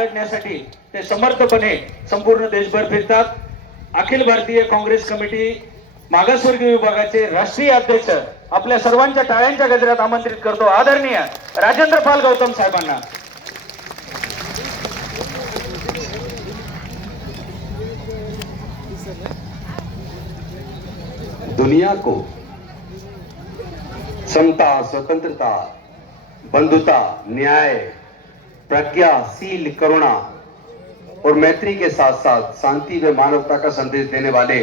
लढण्यासाठी ते समर्थपणे संपूर्ण देशभर फिरतात. अखिल भारतीय काँग्रेस कमिटी मागासवर्गीय विभागाचे राष्ट्रीय अध्यक्ष आपल्या सर्वांच्या टाळ्यांच्या गजरात आमंत्रित करतो आदरणीय राजेंद्र पाल गौतम साहेबांना. दुनिया को समता, स्वतंत्रता, बंधुता, न्याय, प्रज्ञा, शील, करुणा और मैत्री के साथ साथ शांति व मानवता का संदेश देने वाले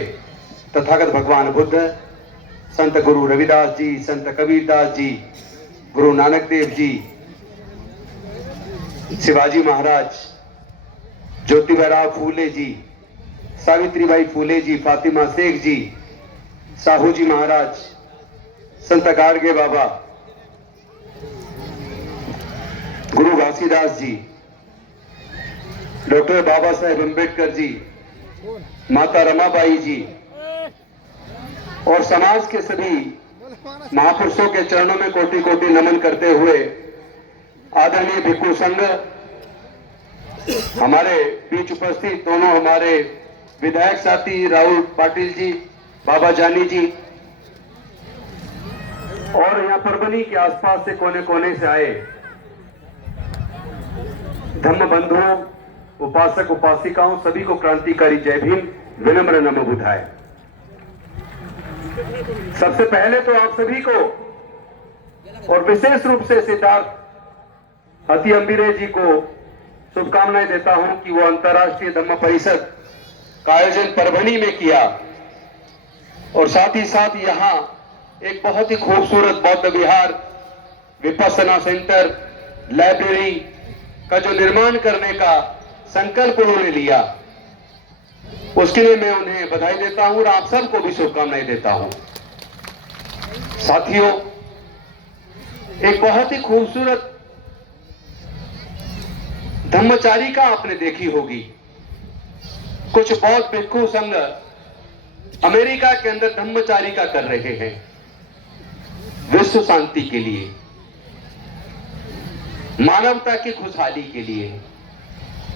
तथागत भगवान बुद्ध, संत गुरु रविदास जी, संत कबीरदास जी, गुरु नानक देव जी, शिवाजी महाराज, ज्योतिबा फूले जी, सावित्रीबाई फूले जी, फातिमा शेख जी, साहू जी महाराज, संत गाडगे बाबा, गुरु घासीदास जी, डॉक्टर बाबा साहेब अम्बेडकर जी, माता रमाबाई जी और समाज के सभी महापुरुषों के चरणों में कोटि कोटि नमन करते हुए आदरणीय भिक्खु संघ, हमारे बीच उपस्थित दोनों हमारे विधायक साथी राहुल पाटिल जी, बाबा जानी जी और यहाँ परभनी के आसपास से कोने कोने से आए धम्म बंधुओं, उपासक उपासिकाओं, सभी को क्रांतिकारी जय भीम, विनम्र नमो बुधाय। सबसे पहले तो आप सभी को और विशेष रूप से सिद्धार्थ हति अंबिरे जी को शुभकामनाएं देता हूं कि वो अंतर्राष्ट्रीय धम्म परिषद का आयोजन परभनी में किया और साथ ही साथ यहाँ एक बहुत ही खूबसूरत बौद्ध विहार, विपස්සना सेंटर, लाइब्रेरी का जो निर्माण करने का संकल्प उन्होंने लिया, उसके लिए मैं उन्हें बधाई देता हूं और आप सबको भी शुभकामनाएं देता हूं। साथियों, एक बहुत ही खूबसूरत धम्मचारिका आपने देखी होगी। कुछ बौद्ध भिक्खु संघ अमेरिका के अंदर धम्मचारिका कर रहे हैं विश्व शांति के लिए, मानवता की खुशहाली के लिए।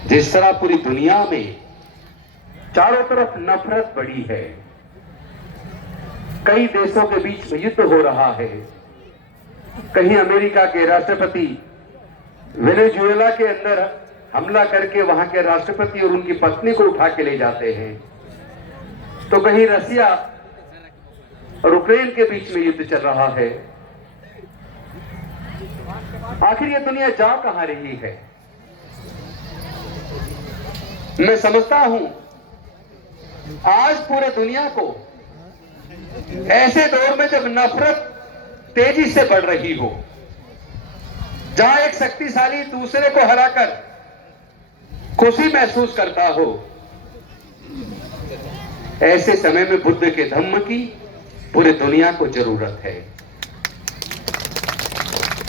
जिस तरह पूरी दुनिया में चारों तरफ नफरत बढ़ी है, कई देशों के बीच में युद्ध हो रहा है, कहीं अमेरिका के राष्ट्रपति वेनेजुएला के अंदर हमला करके वहां के राष्ट्रपति और उनकी पत्नी को उठा के ले जाते हैं, तो कहीं रसिया और यूक्रेन के बीच में युद्ध चल रहा है। आखिर ये दुनिया जा कहां रही है? मैं समझता हूं आज पूरे दुनिया को ऐसे दौर में जब नफरत तेजी से बढ़ रही हो, जहां एक शक्तिशाली दूसरे को हराकर खुशी महसूस करता हो, ऐसे समय में बुद्ध के धम्म की पूरी दुनिया को जरूरत है।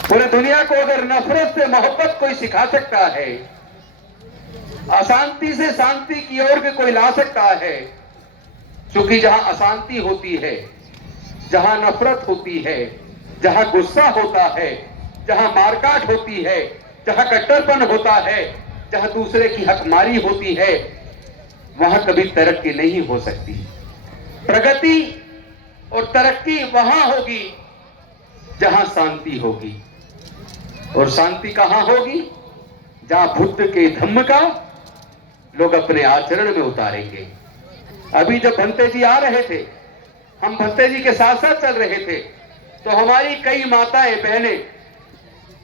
पूरी दुनिया को अगर नफरत से मोहब्बत कोई सिखा सकता है, अशांति से शांति की ओर भी कोई ला सकता है, क्योंकि जहां अशांति होती है, जहां नफरत होती है, जहां गुस्सा होता है, जहां मारकाट होती है, जहां कट्टरपन होता है, जहां दूसरे की हकमारी होती है, वहां कभी तरक्की नहीं हो सकती। प्रगति और तरक्की वहां होगी जहां शांति होगी, और शांति कहां होगी? जहां बुद्ध के धम्म का लोग अपने आचरण में उतारेंगे। अभी जब भंते जी आ रहे थे, हम भंते जी के साथ साथ चल रहे थे, तो हमारी कई माताएं बहनें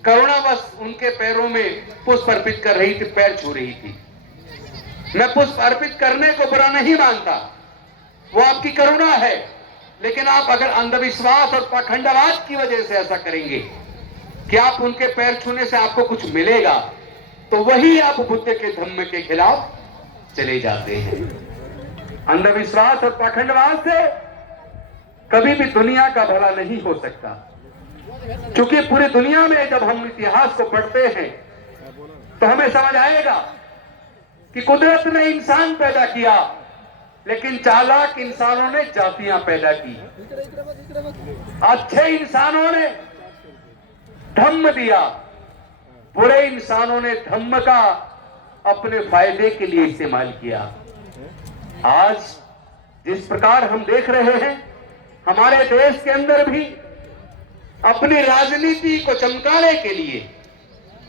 करुणावश उनके पैरों में पुष्प अर्पित कर रही थी, पैर छू रही थी। मैं पुष्प अर्पित करने को बुरा नहीं मानता, वो आपकी करुणा है, लेकिन आप अगर अंधविश्वास और पाखंडवाद की वजह से ऐसा करेंगे कि आप उनके पैर छूने से आपको कुछ मिलेगा, तो वही आप बुद्ध के धम्म के खिलाफ चले जाते हैं। अंधविश्वास और पाखंडवाद से कभी भी दुनिया का भला नहीं हो सकता, क्योंकि पूरी दुनिया में जब हम इतिहास को पढ़ते हैं तो हमें समझ आएगा कि कुदरत ने इंसान पैदा किया, लेकिन चालाक इंसानों ने जातियां पैदा की। अच्छे इंसानों ने धम्म दिया, बुरे इंसानों ने धम्म का अपने फायदे के लिए इस्तेमाल किया। आज जिस प्रकार हम देख रहे हैं, हमारे देश के अंदर भी अपनी राजनीति को चमकाने के लिए,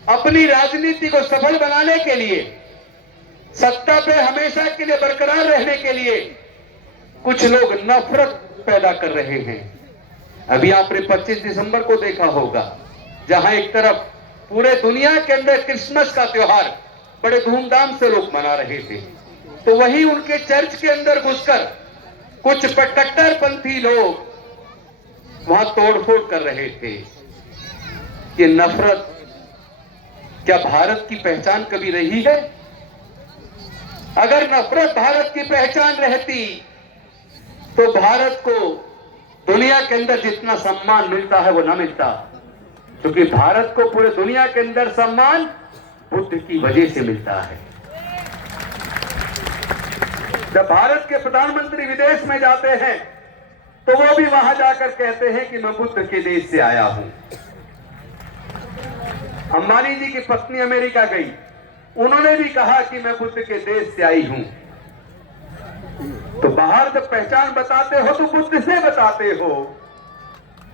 अपनी राजनीति को सफल बनाने के लिए, सत्ता पे हमेशा के लिए बरकरार रहने के लिए कुछ लोग नफरत पैदा कर रहे हैं। अभी आपने 25 दिसंबर को देखा होगा, जहां एक तरफ पूरे दुनिया के अंदर क्रिसमस का त्योहार बड़े धूमधाम से लोग मना रहे थे, तो वहीं उनके चर्च के अंदर घुसकर कुछ कट्टरपंथी लोग वहां तोड़फोड़ कर रहे थे। ये नफरत क्या भारत की पहचान कभी रही है? अगर नफरत भारत की पहचान रहती तो भारत को दुनिया के अंदर जितना सम्मान मिलता है वो ना मिलता, क्योंकि भारत को पूरे दुनिया के अंदर सम्मान बुद्ध की वजह से मिलता है। जब भारत के प्रधानमंत्री विदेश में जाते हैं तो वो भी वहां जाकर कहते हैं कि मैं बुद्ध के देश से आया हूं। अंबानी जी की पत्नी अमेरिका गई, उन्होंने भी कहा कि मैं बुद्ध के देश से आई हूं। तो बाहर जब पहचान बताते हो तो बुद्ध से बताते हो,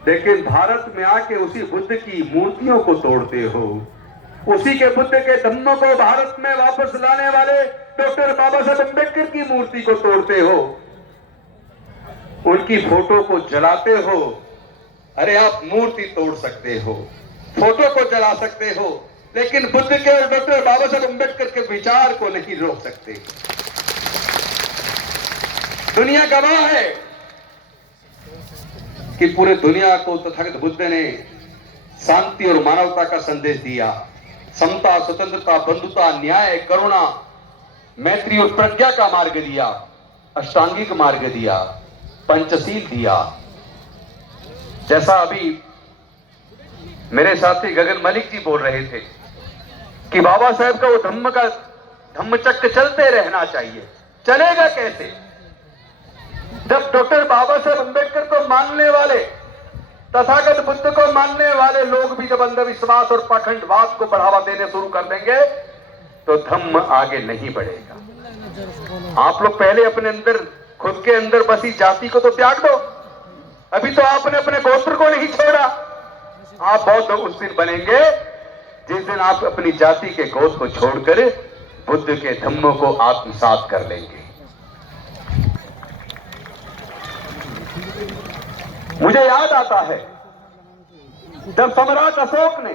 लेकिन भारत में आके उसी बुद्ध की मूर्तियों को तोड़ते हो। उसी के बुद्ध के धम्म को भारत में वापस लाने वाले डॉक्टर बाबा साहब अम्बेडकर की मूर्ति को तोड़ते हो, उनकी फोटो को जलाते हो। अरे आप मूर्ति तोड़ सकते हो, फोटो को जला सकते हो, लेकिन बुद्ध के और डॉक्टर बाबा साहब अम्बेडकर के विचार को नहीं रोक सकते। दुनिया गवाह है कि पूरे दुनिया को तथागत बुद्ध ने शांति और मानवता का संदेश दिया। समता, स्वतंत्रता, बंधुता, न्याय, करुणा, मैत्री और प्रज्ञा का मार्ग दिया, अष्टांगिक मार्ग दिया, पंचशील दिया। जैसा अभी मेरे साथी गगन मलिक जी बोल रहे थे कि बाबा साहब का वो धम्मचक्र चलते रहना चाहिए। चलेगा कैसे जब डॉक्टर बाबा साहब अम्बेडकर को मानने वाले, तथागत बुद्ध को मानने वाले लोग भी जब अंधविश्वास और पाखंडवाद को बढ़ावा देने शुरू कर देंगे तो धम्म आगे नहीं बढ़ेगा। आप लोग पहले अपने अंदर, खुद के अंदर बसी जाति को तो त्याग दो। अभी तो आपने अपने गोत्र को नहीं छोड़ा। आप बौद्ध उस दिन बनेंगे जिस दिन आप अपनी जाति के गोत्र को छोड़कर बुद्ध के धम्मों को आत्मसात कर लेंगे। मुझे याद आता है जब सम्राट अशोक ने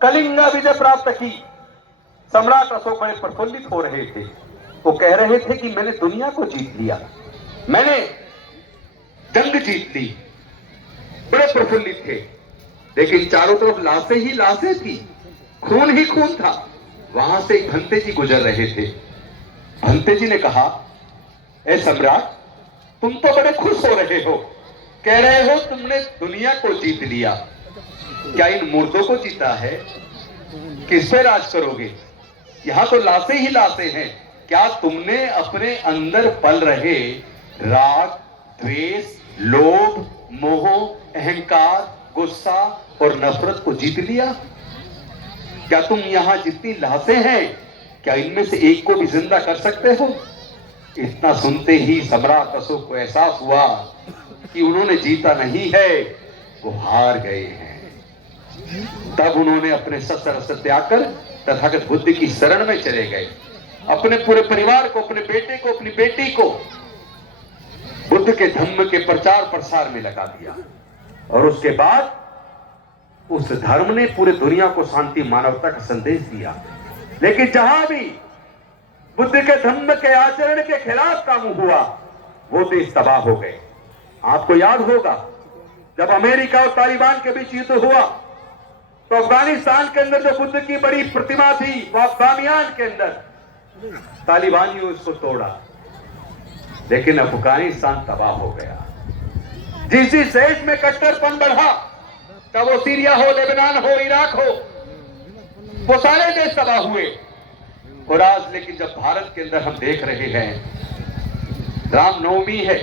कलिंगा विजय प्राप्त की, सम्राट अशोक बड़े प्रफुल्लित हो रहे थे। वो कह रहे थे कि मैंने दुनिया को जीत लिया, मैंने जंग जीत ली, बड़े प्रफुल्लित थे। लेकिन चारों तरफ लाशें ही लाशें थी, खून ही खून था। वहां से एक भंते जी गुजर रहे थे। भंते जी ने कहा, ए सम्राट, तुम तो बड़े खुश हो रहे हो, कह रहे हो तुमने दुनिया को जीत लिया। क्या इन मुर्दों को जीता है? किस पे राज करोगे? यहां तो लाशें ही लाशें हैं। क्या तुमने अपने अंदर पल रहे राग, द्वेष, लोभ, मोह, अहंकार, गुस्सा और नफरत को जीत लिया? क्या तुम यहां जितनी लाशें हैं, क्या इनमें से एक को भी जिंदा कर सकते हो? इतना सुनते ही सम्राट अशोक को एहसास हुआ कि उन्होंने जीता नहीं है, वो हार गए हैं। तब उन्होंने अपने शस्त्र अस्त्र त्याग कर तथागत बुद्ध की शरण में चले गए। अपने पूरे परिवार को, अपने बेटे को, अपनी बेटी को बुद्ध के धम्म के प्रचार प्रसार में लगा दिया। और उसके बाद उस धर्म ने पूरे दुनिया को शांति, मानवता का संदेश दिया। लेकिन जहां भी बुद्ध के धम्म के आचरण के खिलाफ काम हुआ, वो देश तबाह हो गए। आपको याद होगा जब अमेरिका और तालिबान के बीच युद्ध हुआ तो अफगानिस्तान के अंदर जो बुद्ध की बड़ी प्रतिमा थी, वो अफगानिस्तान के अंदर तालिबानियों उसको तोड़ा, लेकिन अफगानिस्तान तबाह हो गया। जिस जिस देश में कट्टरपन बढ़ा, चाहे वो सीरिया हो, लेबनान हो, इराक हो, वो सारे देश तबाह हुए। और आज लेकिन जब भारत के अंदर हम देख रहे हैं, रामनवमी है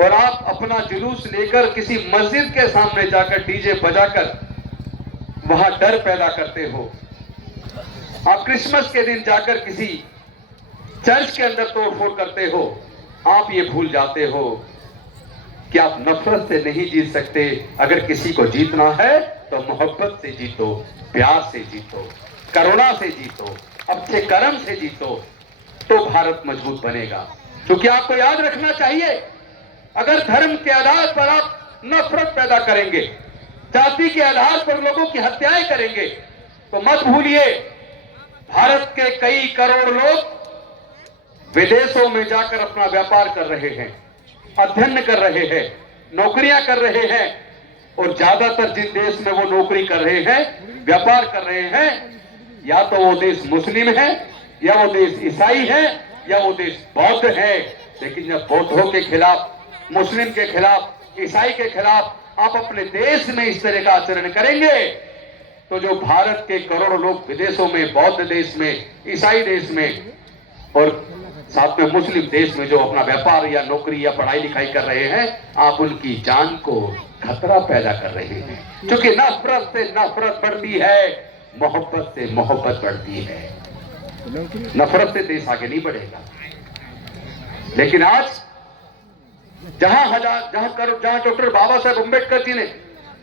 और आप अपना जुलूस लेकर किसी मस्जिद के सामने जाकर डीजे बजाकर वहां डर पैदा करते हो, आप क्रिसमस के दिन जाकर किसी चर्च के अंदर तोड़फोड़ करते हो, आप ये भूल जाते हो कि आप नफरत से नहीं जीत सकते। अगर किसी को जीतना है तो मोहब्बत से जीतो, प्यार से जीतो, करुणा से जीतो, अच्छे कर्म से जीतो, तो भारत मजबूत बनेगा। क्योंकि आपको याद रखना चाहिए, अगर धर्म के आधार पर आप नफरत पैदा करेंगे, जाति के आधार पर लोगों की हत्याएं करेंगे, तो मत भूलिए भारत के कई करोड़ लोग विदेशों में जाकर अपना व्यापार कर रहे हैं, अध्ययन कर रहे हैं, नौकरियां कर रहे हैं, और ज्यादातर जिन देश में वो नौकरी कर रहे हैं, व्यापार कर रहे हैं, या तो वो देश मुस्लिम है, या वो देश ईसाई है, या वो देश बौद्ध है। लेकिन जब बौद्धों के खिलाफ, मुस्लिम के खिलाफ, ईसाई के खिलाफ आप अपने देश में इस तरह का आचरण करेंगे, तो जो भारत के करोड़ों लोग विदेशों में, बौद्ध देश में, ईसाई देश में और साथ में मुस्लिम देश में जो अपना व्यापार या नौकरी या पढ़ाई लिखाई कर रहे हैं, आप उनकी जान को खतरा पैदा कर रहे हैं। क्योंकि नफरत से नफरत बढ़ती है, मोहब्बत से मोहब्बत बढ़ती है। नफरत से देश आगे नहीं बढ़ेगा। लेकिन आज जहां डॉक्टर बाबा साहेब अम्बेडकर जी ने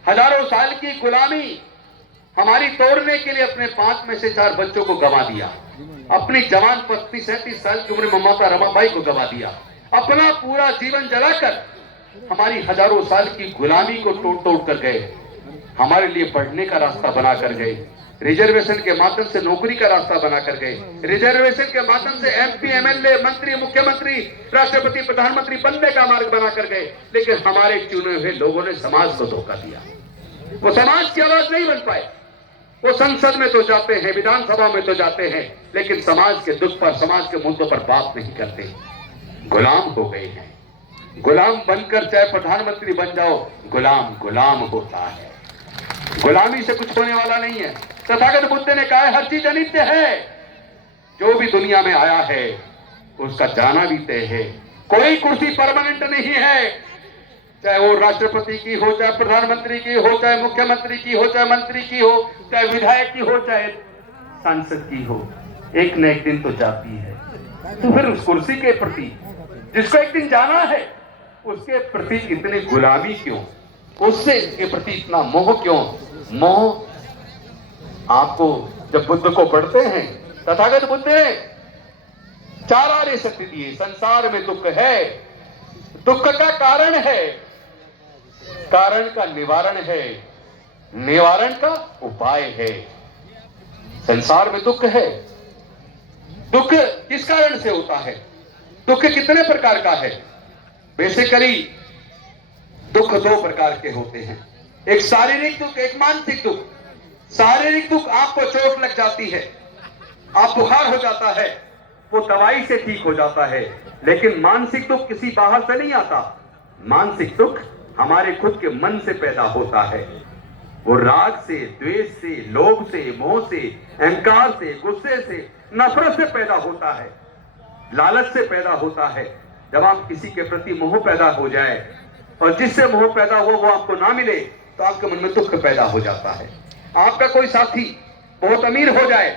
हजारों साल की गुलामी हमारी तोड़ने के लिए अपने 5 में से 4 बच्चों को गंवा दिया, अपनी जवान 35-37 साल की उम्र में माता रमाबाई को गंवा दिया, अपना पूरा जीवन जलाकर हमारी हजारों साल की गुलामी को तोड़ कर गए, हमारे लिए पढ़ने का रास्ता बना कर गए, रिजर्वेशन के माध्यम से नौकरी का रास्ता बना कर गए, रिजर्वेशन के माध्यम से MP, MLA, मंत्री, मुख्यमंत्री, राष्ट्रपति, प्रधानमंत्री बनने का मार्ग बना कर गए। लेकिन हमारे चुने हुए लोगों ने समाज को धोखा दिया, वो समाज की आवाज नहीं बन पाए। वो संसद में तो जाते हैं, विधानसभा में तो जाते हैं, लेकिन समाज के दुख पर, समाज के मुद्दों पर बात नहीं करते। गुलाम हो गए हैं। गुलाम बनकर चाहे प्रधानमंत्री बन जाओ, गुलाम गुलाम होता है। गुलामी से कुछ होने वाला नहीं है। तथागत बुद्ध ने कहा है, हर चीज अनित्य है। जो भी दुनिया में आया है उसका जाना भी तय है। कोई कुर्सी परमानेंट नहीं है, चाहे वो राष्ट्रपति की हो, चाहे प्रधानमंत्री की हो, चाहे मुख्यमंत्री की हो, चाहे मंत्री की हो, चाहे विधायक की हो, चाहे सांसद की हो, एक न एक दिन तो जाती है। तो फिर उस कुर्सी के प्रति जिसको एक दिन जाना है, उसके प्रति इतनी गुलामी क्यों? उससे के प्रति इतना मोह क्यों? मोह आपको जब बुद्ध को पढ़ते हैं, तथागत बुद्ध ने 4 आर्य सत्य दिए। संसार में दुख है, दुख का कारण है, कारण का निवारण है, निवारण का उपाय है। संसार में दुख है। दुख किस कारण से होता है? दुख कितने प्रकार का है? बेसिकली दुख 2 प्रकार के होते हैं, एक शारीरिक दुख, एक मानसिक दुख। शारीरिक दुख, आपको चोट लग जाती है, आप बुखार हो जाता है, वो दवाई से ठीक हो जाता है। लेकिन मानसिक दुख किसी बाहर से नहीं आता। मानसिक दुख हमारे खुद के मन से पैदा होता है। वो राग से, द्वेष से, लोभ से, मोह से, अहंकार से, गुस्से से, नफरत से पैदा होता है, लालच से पैदा होता है। जब आप किसी के प्रति मोह पैदा हो जाए और जिससे मोह पैदा हो वो आपको ना मिले, तो आपके मन में दुख पैदा हो जाता है। आपका कोई साथी बहुत अमीर हो जाए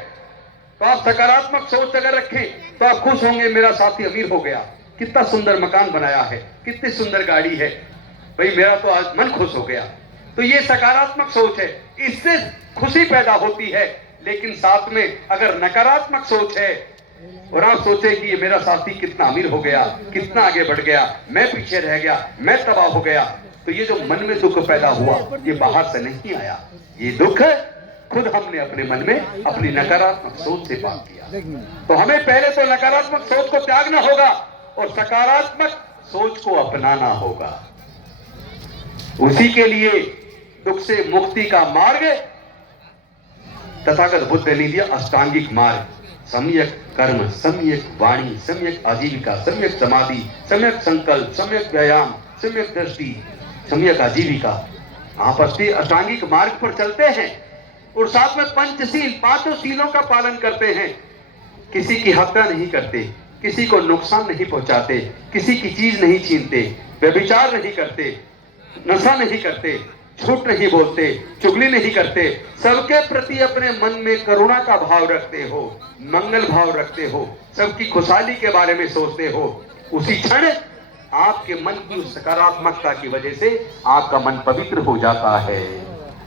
तो आप सकारात्मक सोच अगर रखें तो आप खुश होंगे, मेरा साथी अमीर हो गया, कितना सुंदर मकान बनाया है, कितनी सुंदर गाड़ी है, भाई मेरा तो आज मन खुश हो गया। तो ये सकारात्मक सोच है, इससे खुशी पैदा होती है। लेकिन साथ में अगर नकारात्मक सोच है और आप सोचे कि ये मेरा साथी कितना अमीर हो गया, कितना आगे बढ़ गया, मैं पीछे रह गया, मैं तबाह हो गया, तो ये जो मन में दुख पैदा हुआ ये बाहर से नहीं आया, ये दुख खुद हमने अपने मन में अपनी नकारात्मक सोच से पाप किया। तो हमें पहले तो नकारात्मक सोच को त्यागना होगा और सकारात्मक सोच को अपनाना होगा। उसी के लिए दुख से मुक्ति का मार्ग तथागत बुद्ध ने दिया अष्टांगिक मार्ग, सम्यक कर्म, सम्यक वाणी, सम्यक आजीविका, सम्यक समाधि, सम्यक संकल्प, सम्यक व्यायाम, सम्यक दृष्टि, सम्यक आजीविका। आप अष्टांगिक मार्ग पर चलते हैं और साथ में पंचशील, 5 शीलों का पालन करते हैं। किसी की हत्या नहीं करते, किसी को नुकसान नहीं पहुंचाते, किसी की चीज नहीं छीनते, व्यभिचार नहीं करते, नशा नहीं करते, झूठ नहीं बोलते, चुगली नहीं करते, सबके प्रति अपने मन में करुणा का भाव रखते हो, मंगल भाव रखते हो, सबकी खुशहाली के बारे में सोचते हो, उसी क्षण आपके मन की उस सकारात्मकता की वजह से आपका मन पवित्र हो जाता है,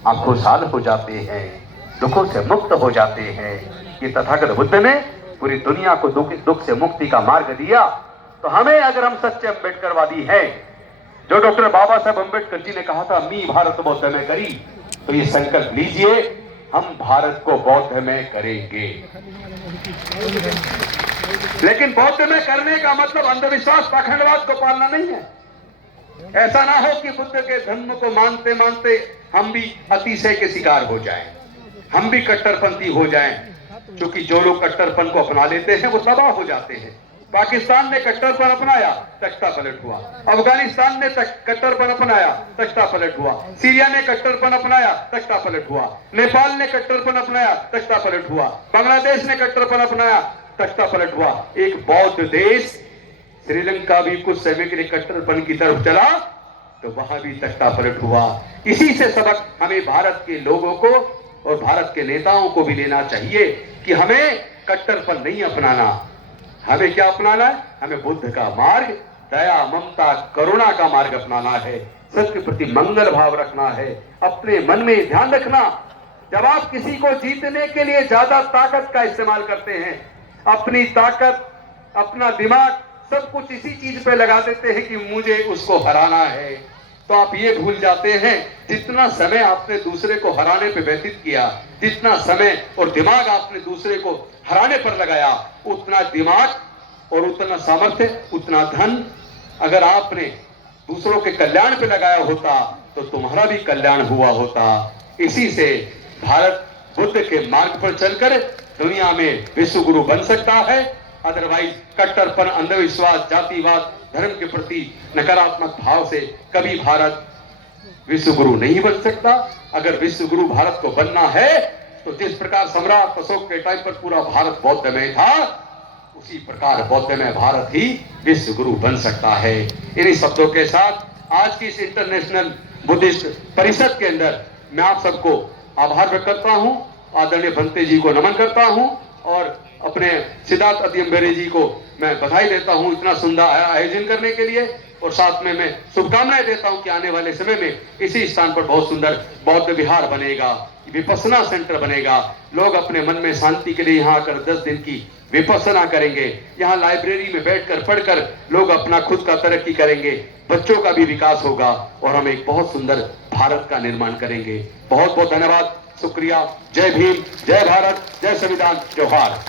आप खुशहाल हो जाते हैं, दुखों से मुक्त हो जाते हैं। ये तथागत बुद्ध ने पूरी दुनिया को दुख से मुक्ति का मार्ग दिया। तो हमें, अगर हम सच्चे अम्बेडकरवादी हैं, जो डॉक्टर बाबा साहब अम्बेडकर जी ने कहा था मी भारत बौद्ध में करी, तो ये संकल्प लीजिए, हम भारत को बौद्ध में करेंगे। लेकिन बौद्ध में करने का मतलब अंधविश्वास पाखंडवाद को पालना नहीं है। ऐसा ना हो कि बुद्ध के धर्म को मानते मानते हम भी अतिशय के शिकार हो जाएं, हम भी कट्टरपंथी हो जाएं। क्योंकि जो लोग कट्टरपन को अपना लेते हैं वो तबाह हो जाते हैं। पाकिस्तान ने कट्टरपन अपनाया, तख्ता पलट हुआ। अफगानिस्तान ने कट्टरपन अपनाया, तख्ता पलट हुआ। सीरिया ने कट्टरपन अपनाया, तख्ता पलट हुआ। नेपाल ने कट्टरपन अपनाया, तख्ता पलट हुआ। बांग्लादेश ने कट्टरपन अपनाया, तख्ता पलट हुआ। एक बौद्ध देश श्रीलंका भी कुछ समय के लिए कट्टरपन की तरफ चला तो वहां भी तख्ता पलट हुआ। इसी से सबक हमें भारत के लोगों को और भारत के नेताओं को भी लेना चाहिए कि हमें कट्टरपन नहीं अपनाना। हमें क्या अपनाना है? हमें बुद्ध का मार्ग, दया, ममता, करुणा का मार्ग अपनाना है, सबके प्रति मंगल भाव रखना है, अपने मन में ध्यान रखना। जब आप किसी को जीतने के लिए ज्यादा ताकत का इस्तेमाल करते हैं, अपनी ताकत, अपना दिमाग सब कुछ इसी चीज पे लगा देते हैं कि मुझे उसको हराना है, तो आप ये भूल जाते हैं जितना समय आपने दूसरे को हराने पे व्यतीत किया, जितना समय और दिमाग आपने दूसरे को हराने पर लगाया, उतना दिमाग और उतना सामर्थ्य, उतना धन अगर आपने दूसरों के कल्याण पे लगाया होता तो तुम्हारा भी कल्याण हुआ होता। इसी से भारत बुद्ध के मार्ग पर चलकर दुनिया में विश्व गुरु बन सकता है। अदरवाइज कट्टरपन, अंधविश्वास, जातिवाद, धर्म के प्रति नकारात्मक भाव से कभी भारत विश्व गुरु नहीं बन सकता। अगर विश्व गुरु भारत को बनना है तो जिस प्रकार सम्राट अशोक के टाइम पर पूरा भारत बौद्ध में था, उसी प्रकार बौद्ध में भारत ही विश्व गुरु बन सकता है। इन्हीं शब्दों के साथ आज की इस इंटरनेशनल बुद्धिस्ट परिषद के अंदर मैं आप सबको आभार व्यक्त करता हूं, आदरणीय भंते जी को नमन करता हूं और अपने सिद्धार्थ अतियम्बेरे जी को मैं बधाई देता हूं इतना सुंदर आयोजन करने के लिए, और साथ में मैं शुभकामनाएं देता हूं कि आने वाले समय में इसी स्थान पर बहुत सुंदर बौद्ध विहार बनेगा, विपස්සना सेंटर बनेगा। लोग अपने मन में शांति के लिए यहाँ आकर 10 दिन की विपස්සना करेंगे। यहाँ लाइब्रेरी में बैठकर पढ़कर लोग अपना खुद का तरक्की करेंगे, बच्चों का भी विकास होगा और हम एक बहुत सुंदर भारत का निर्माण करेंगे। बहुत बहुत धन्यवाद, शुक्रिया। जय भीम, जय भारत, जय संविधान, जोहार।